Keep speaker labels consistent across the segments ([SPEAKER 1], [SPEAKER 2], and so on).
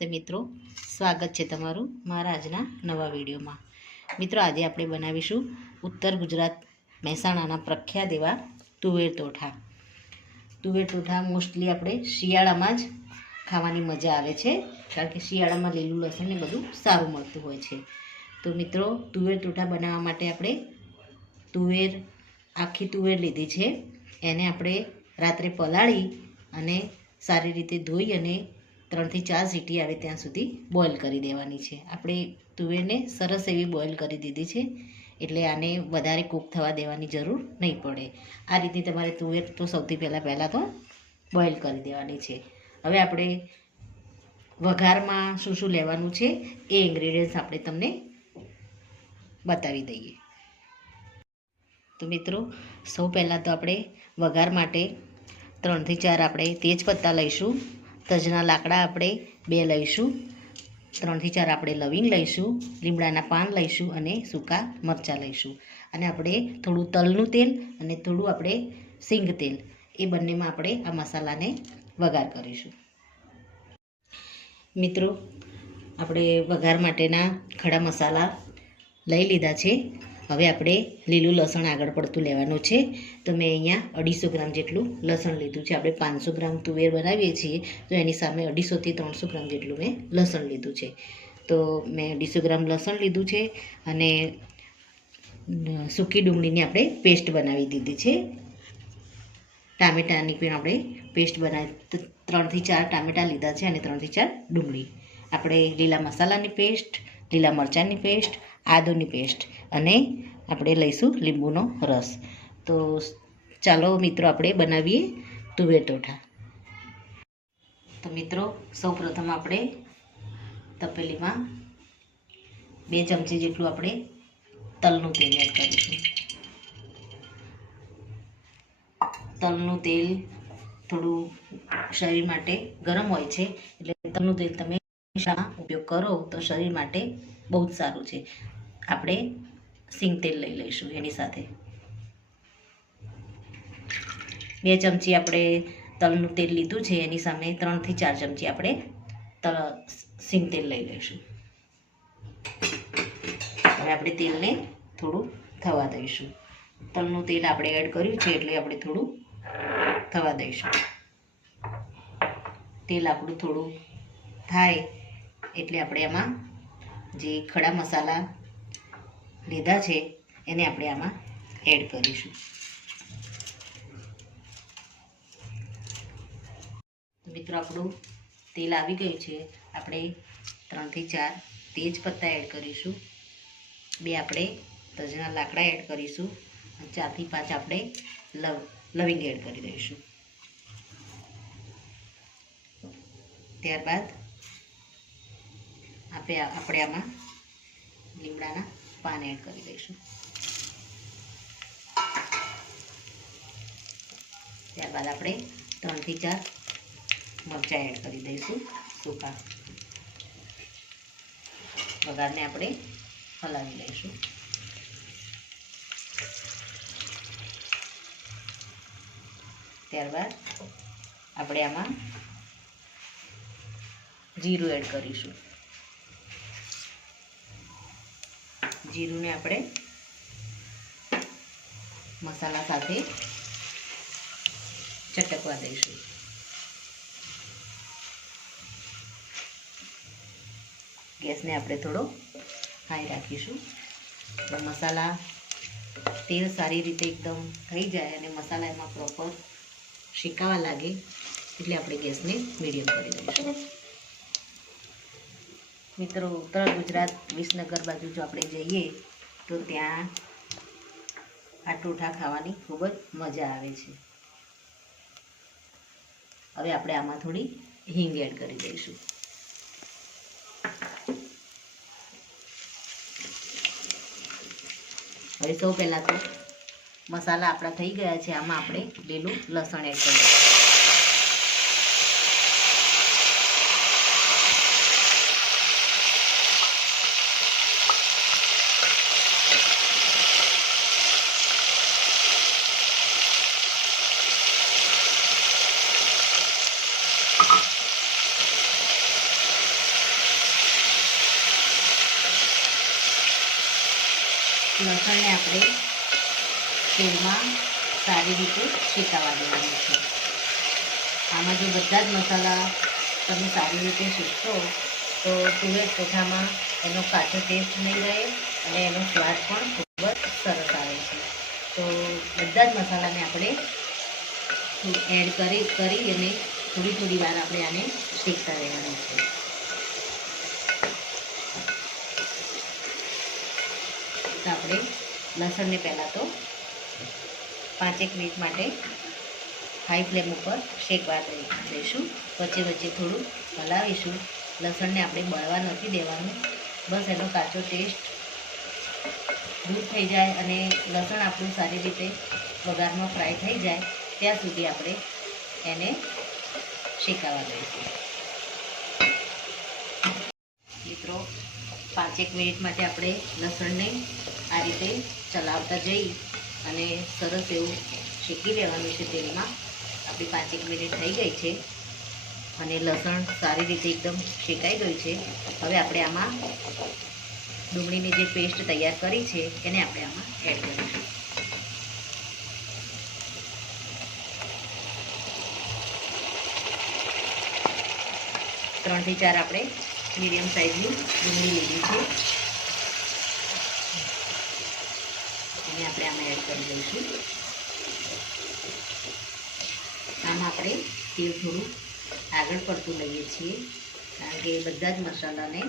[SPEAKER 1] નમસ્તે મિત્રો. સ્વાગત છે તમારું મારા આજના નવા વિડીયોમાં. મિત્રો, આજે આપણે બનાવીશું ઉત્તર ગુજરાત મહેસાણાના પ્રખ્યાત એવા તુવેર તોઠા તુવેર તોઠા મોસ્ટલી આપણે શિયાળામાં જ ખાવાની મજા આવે છે, કારણ કે શિયાળામાં લીલું લસણ ને બધું સારું મળતું હોય છે. તો મિત્રો, તુવેર તોઠા બનાવવા માટે આપણે તુવેર, આખી તુવેર લીધી છે. એને આપણે રાત્રે પલાળી અને સારી રીતે ધોઈ અને ત્રણથી ચાર સીટી આવે ત્યાં સુધી બોઇલ કરી દેવાની છે. આપણે તુવેરને સરસ એવી બોઇલ કરી દીધી છે, એટલે આને વધારે કૂક થવા દેવાની જરૂર નહીં પડે. આ રીતે તમારે તુવેર તો સૌથી પહેલાં પહેલાં તો બોઇલ કરી દેવાની છે. હવે આપણે વઘારમાં શું શું લેવાનું છે, એ ઇન્ગ્રીડિયન્ટ્સ આપણે તમને બતાવી દઈએ. તો મિત્રો, સૌ પહેલાં તો આપણે વઘાર માટે ત્રણથી ચાર આપણે તેજપત્તા લઈશું. તજના લાકડા આપણે બે લઈશું. ત્રણથી ચાર આપણે લવિંગ લઈશું, લીમડાના પાન લઈશું અને સૂકા મરચાં લઈશું. અને આપણે થોડું તલનું તેલ અને થોડું આપણે સિંગ તેલ. એ બંનેમાં આપણે આ મસાલાને વઘાર કરીશું. મિત્રો, આપણે વઘાર માટેના ખડા મસાલા લઈ લીધા છે. હવે આપણે લીલું લસણ આગળ પડતું લેવાનું છે. તો મેં અહીંયા અઢીસો ગ્રામ જેટલું લસણ લીધું છે. આપણે પાંચસો ગ્રામ તુવેર બનાવીએ છીએ, તો એની સામે અઢીસોથી ત્રણસો ગ્રામ જેટલું મેં લસણ લીધું છે. તો મેં અઢીસો ગ્રામ લસણ લીધું છે અને સૂકી ડુંગળીની આપણે પેસ્ટ બનાવી દીધી છે. ટામેટાની પણ આપણે પેસ્ટ બનાવી ત્રણથી ચાર ટામેટાં લીધા છે અને ત્રણથી ચાર ડુંગળી. આપણે લીલા મસાલાની પેસ્ટ, લીલા મરચાંની પેસ્ટ આદુની પેસ્ટ અને આપણે લઈશું લીંબુનો રસ. તો ચાલો મિત્રો, આપણે બનાવીએ તુવેર ટોઠા. તો મિત્રો, સૌપ્રથમ આપણે તપેલીમાં બે ચમચી જેટલું આપણે તલનું તેલ એડ કરીશું. તલનું તેલ થોડું શરીર માટે ગરમ હોય છે, એટલે તલનું તેલ તમે શામાં ઉપયોગ કરો તો શરીર માટે બહુ જ સારું છે. આપણે સિંગ તેલ લઈ લઈશું એની સાથે. બે ચમચી આપણે તલનું તેલ લીધું છે, એની સામે ત્રણથી ચાર ચમચી આપણે તલ સિંગ તેલ લઈ લઈશું. હવે આપણે તેલને થોડું થવા દઈશું. તલનું તેલ આપણે એડ કર્યું છે એટલે આપણે થોડું થવા દઈશું. તેલ આપણું થોડું થાય એટલે આપણે આમાં જે ખડા મસાલા લીધા છે, એને આપણે આમાં એડ કરીશું. મિત્રો, આપણું તેલ આવી ગયું છે. આપણે ત્રણથી ચાર તેજ પત્તા એડ કરીશું. બે આપણે તજના લાકડા એડ કરીશું. ચારથી પાંચ આપણે લવ, લવિંગ એડ કરી દઈશું. ત્યારબાદ આપણે આપણે આમાં લીમડાના પાન એડ કરી દઈશું. ત્યારબાદ આપણે ત્રણથી ચાર મરચાં એડ કરી દઈશું સૂકા. વઘારને આપણે હલાવી લઈશું ત્યારબાદ આપણે આમાં જીરું એડ કરીશું. જીરુંને આપણે મસાલા સાથે ચટકવા દઈશું. ગેસને આપણે થોડો હાઈ રાખીશું. મસાલા તેલ સારી રીતે એકદમ થઈ જાય અને મસાલા એમાં પ્રોપર શેકાવા લાગે એટલે આપણે ગેસને મીડિયમ કરી દઈશું. મિત્રો, ઉત્તર ગુજરાત વિસનગર બાજુ જો આપણે જઈએ, તો ત્યાં આ ટોઠા ખાવાની ખૂબ જ મજા આવે છે. હવે આપણે આમાં થોડી હિંગ એડ કરી દઈશું. હવે સૌ પહેલાં તો મસાલા આપણા થઈ ગયા છે, આમાં આપણે લીલું લસણ એડ કરીશું લસણને આપણે તેલમાં સારી રીતે શેકાવા દેવાનું છે. આમાં જો બધા જ મસાલા તમે સારી રીતે શીખશો તો તુવેર ચોખામાં એનો કાચો ટેસ્ટ નહીં રહે અને એનો સ્વાદ પણ ખૂબ જ સરસ આવે છે. તો બધા જ મસાલાને આપણે એડ કરી કરી અને થોડી થોડી વાર આપણે આને શેકતા રહેવાનું છે તો આપણે લસણને પહેલાં તો પાંચેક મિનિટ માટે હાઈ ફ્લેમ ઉપર શેકવા દઈશું વચ્ચે વચ્ચે થોડું હલાવીશું. લસણને આપણે બળવા નથી દેવાનું. બસ એનો કાચો ટેસ્ટ દૂર થઈ જાય અને લસણ આપણું સારી રીતે વઘારમાં ફ્રાય થઈ જાય, ત્યાં સુધી આપણે એને શેકાવા દઈશું. મિત્રો, પાંચેક મિનિટ માટે આપણે લસણને આ રીતે ચલાવતા જઈ અને સરસ એવું શેકી લેવાનું છે તેલમાં. આપણી પાંચેક મિનિટ થઈ ગઈ છે અને લસણ સારી રીતે એકદમ શેકાઈ ગયું છે. હવે આપણે આમાં ડુંગળીની જે પેસ્ટ તૈયાર કરી છે એને આપણે આમાં એડ કરીશું. ત્રણથી ચાર આપણે મીડિયમ સાઇઝની ડુંગળી લીધી છે એને આપણે દઈશું આમાં આપણે તેલ થોડું આગળ પડતું લઈએ છીએ, કારણ કે બધા જ મસાલાને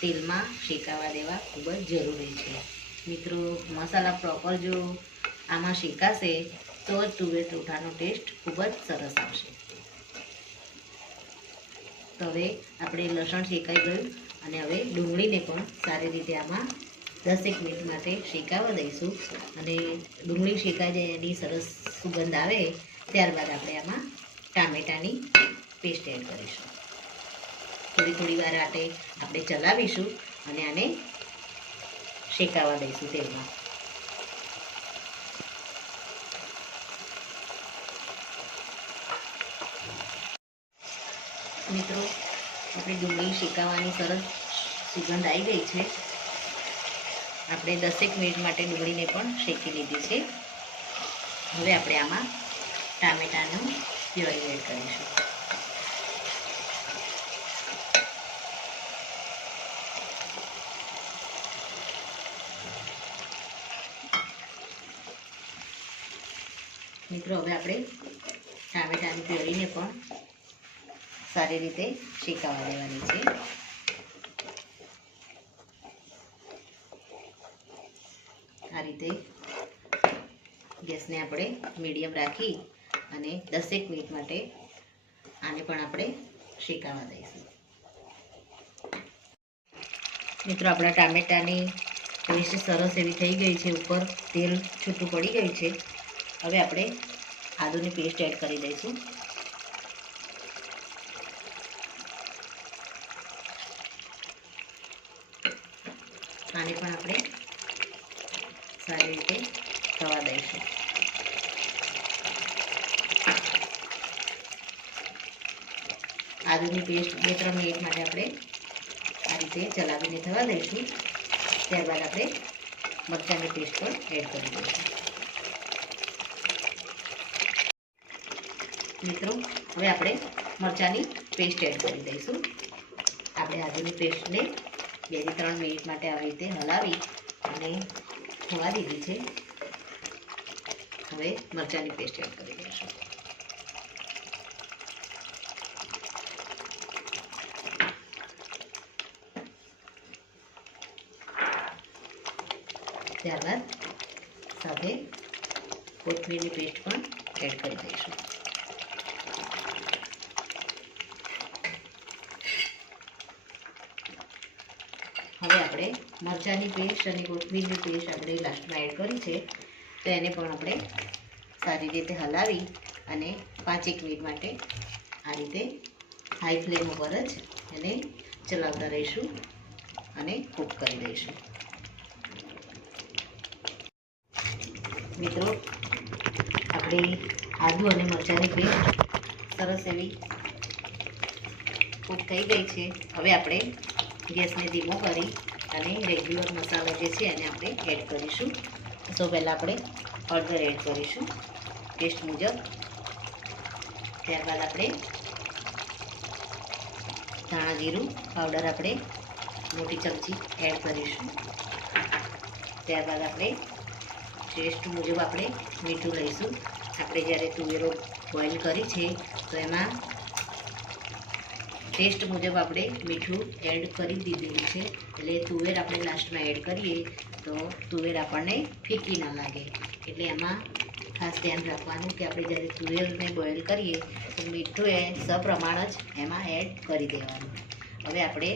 [SPEAKER 1] તેલમાં શેકાવા દેવા ખૂબ જ જરૂરી છે. મિત્રો, મસાલા પ્રોપર જો આમાં શેકાશે, તો જ તુવેર ટોઠાનો ટેસ્ટ ખૂબ જ સરસ આવશે. તો હવે આપણે લસણ શેકાઈ ગયું અને હવે ડુંગળીને પણ સારી રીતે આમાં દસેક મિનિટ માટે શેકાવા દઈશું. અને ડુંગળી શેકાય જાય એની સરસ સુગંધ આવે, ત્યારબાદ આપણે આમાં ટામેટાની પેસ્ટ એડ કરીશું. થોડી થોડી વાર આટે આપણે ચલાવીશું અને આને શેકાવા દઈશું તેલમાં. મિત્રો, આપણી ડુંગળી શેકાવાની સરસ સુગંધ આવી ગઈ છે. આપણે દસેક મિનિટ માટે ડુંગળીને પણ શેકી લીધી છે. હવે આપણે આમાં ટામેટાનું પ્યોરી એડ કરીશું. મિત્રો, હવે આપણે ટામેટાની પ્યોરીને પણ સારી રીતે શેકાવા દેવાની છે આ રીતે ગેસને આપણે મીડિયમ રાખી અને દસેક મિનિટ માટે આને પણ આપણે શેકાવા દઈશું. મિત્રો, આપણા ટામેટાની પેસ્ટ સરસ એવી થઈ ગઈ છે ઉપર. તેલ છૂટું પડી ગયું છે. હવે આપણે આદુની પેસ્ટ એડ કરી દઈશું. આને પણ આપણે સારી રીતે થવા દઈશું પેસ્ટ બે ત્રણ મિનિટ માટે આપણે આ રીતે ચલાવીને થવા દઈશું. ત્યારબાદ આપણે મરચાંની પેસ્ટ પણ એડ કરી દઈશું. મિત્રો, હવે આપણે મરચાંની પેસ્ટ એડ કરી દઈશું. આપણે આજુની પેસ્ટને બેથી ત્રણ મિનિટ માટે આવી રીતે હલાવી અને થવા દીધી છે. હવે મરચાંની પેસ્ટ એડ કરી દઈશું. ત્યારબાદ સાથે કોથમીરની પેસ્ટ પણ એડ કરી દઈશું. હવે આપણે મરચાંની પેસ્ટ અને કોથમીરની પેસ્ટ આપણે લાસ્ટમાં એડ કરી છે, તો એને પણ આપણે સારી રીતે હલાવી અને પાંચેક મિનિટ માટે આ રીતે હાઈ ફ્લેમ ઉપર જ એને ચલાવતા રહીશું અને કૂક કરી દઈશું. મિત્રો, આપણે આદુ અને મરચાંની પેસ્ટ સરસ એવી કૂક થઈ ગઈ છે. હવે આપણે ગેસને ધીમો કરી અને રેગ્યુલર મસાલા જે છે એને આપણે એડ કરીશું. સૌ પહેલાં આપણે હળદર એડ કરીશું. ટેસ્ટ મુજબ. ત્યારબાદ આપણે ધાણા જીરું પાવડર આપણે મોટી ચમચી એડ કરીશું. ત્યારબાદ આપણે ટેસ્ટ મુજબ આપણે મીઠું લઈશું. આપણે જ્યારે તુવેરો બોઇલ કરી છે, તો એમાં ટેસ્ટ મુજબ આપણે મીઠું એડ કરી દીધેલું છે. એટલે તુવેર આપણે લાસ્ટમાં એડ કરીએ, તો તુવેર આપણને ફીકી ના લાગે. એટલે એમાં ખાસ ધ્યાન રાખવાનું કે આપણે જ્યારે તુવેરને બોઇલ કરીએ, તો મીઠું એ સપ્રમાણ જ એમાં એડ કરી દેવાનું. હવે આપણે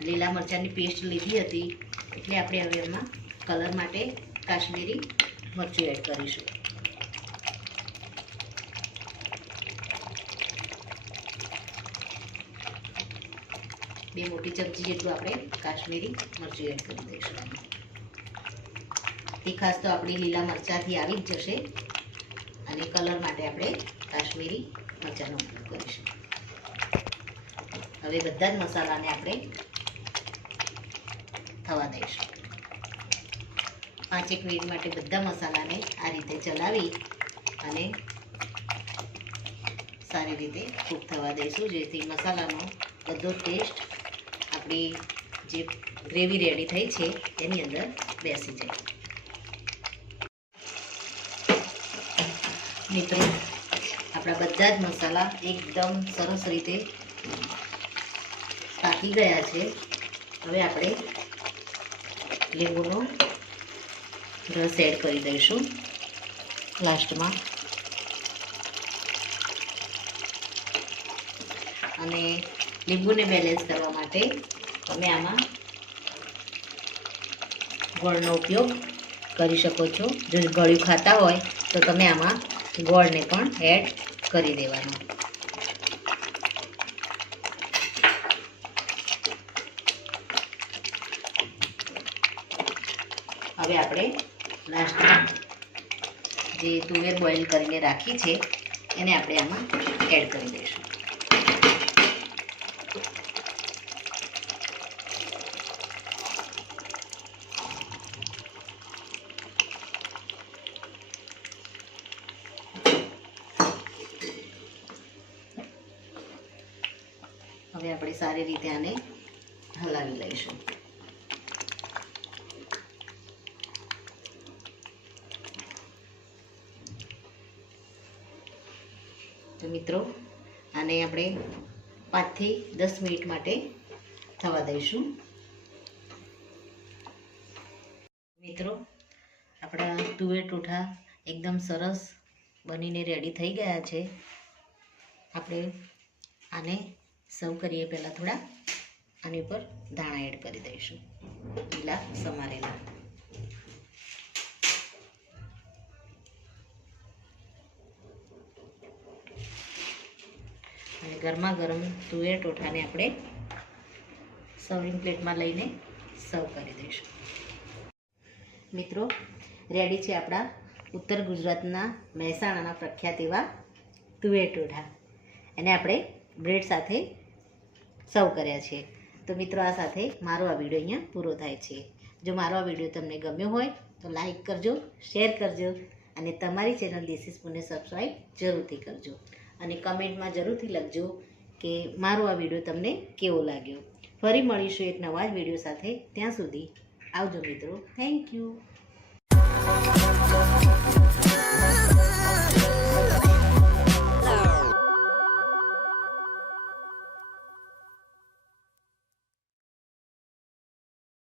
[SPEAKER 1] લીલા મરચાંની પેસ્ટ લીધી હતી, એટલે આપણે હવે એમાં કલર માટે કાશ્મીરી મરચું એડ કરીશું. બે મોટી ચમચી જેટલું આપણે કાશ્મીરી મરચું એડ કરી દઈશું. એ ખાસ તો આપણી લીલા મરચાંથી આવી જ જશે. અને કલર માટે આપણે કાશ્મીરી મરચાંનો ઉપયોગ કરીશું. હવે બધા જ મસાલાને આપણે થવા દઈશું. પાંચેક મિનિટ માટે બધા મસાલાને આ રીતે ચલાવી અને સારી રીતે કૂક થવા દઈશું, જેથી મસાલાનો બધો ટેસ્ટ આપણી જે ગ્રેવી રેડી થઈ છે, એની અંદર બેસી જાય. મિત્રો, આપણા બધા જ મસાલા એકદમ સરસ રીતે પાકી ગયા છે. હવે આપણે લીંબુનો રસ એડ કરી દઈશું લાસ્ટમાં. અને લીંબુને બેલેન્સ કરવા માટે તમે આમાં ગોળનો ઉપયોગ કરી શકો છો. જો ગળ્યું ખાતા હોય તો તમે આમાં ગોળને પણ એડ કરી દેવાનો. હવે આપણે લાસ્ટમાં જે તુવેર બોઇલ કરીને રાખી છે, એને આપણે આમાં એડ કરી દઈશું. હવે આપણે સારી રીતે આને હલાવી લઈશું. તો મિત્રો, આને આપણે પાંચથી દસ મિનિટ માટે થવા દઈશું. મિત્રો, આપણા તુવેર ટોઠા એકદમ સરસ બનીને રેડી થઈ ગયા છે. આપણે આને સર્વ કરીએ પહેલાં થોડા. આની ઉપર ધાણા એડ કરી દઈશું. લીલા સમારેલા. ગરમા ગરમ તુવેર ટોઠાને આપણે સર્વિંગ પ્લેટમાં લઈને સર્વ કરી દઈશું. મિત્રો રેડી છે આપણા ઉત્તર ગુજરાતના મહેસાણાના પ્રખ્યાત એવા તુવેર ટોઠા એને આપણે બ્રેડ સાથે સર્વ કર્યા છે. તો મિત્રો, આ સાથે મારો આ વીડિયો અહીંયા પૂરો થાય છે. જો મારો આ વીડિયો તમને ગમ્યો હોય, તો લાઈક કરજો શેર કરજો, અને તમારી ચેનલ દેશી સ્પૂનને સબસ્ક્રાઈબ જરૂરથી કરજો. અને કમેન્ટમાં જરૂરથી લખજો કે મારો આ વીડિયો તમને કેવો લાગ્યો. ફરી મળીશું એક નવા જ વીડિયો સાથે. ત્યાં સુધી આવજો મિત્રો. Thank you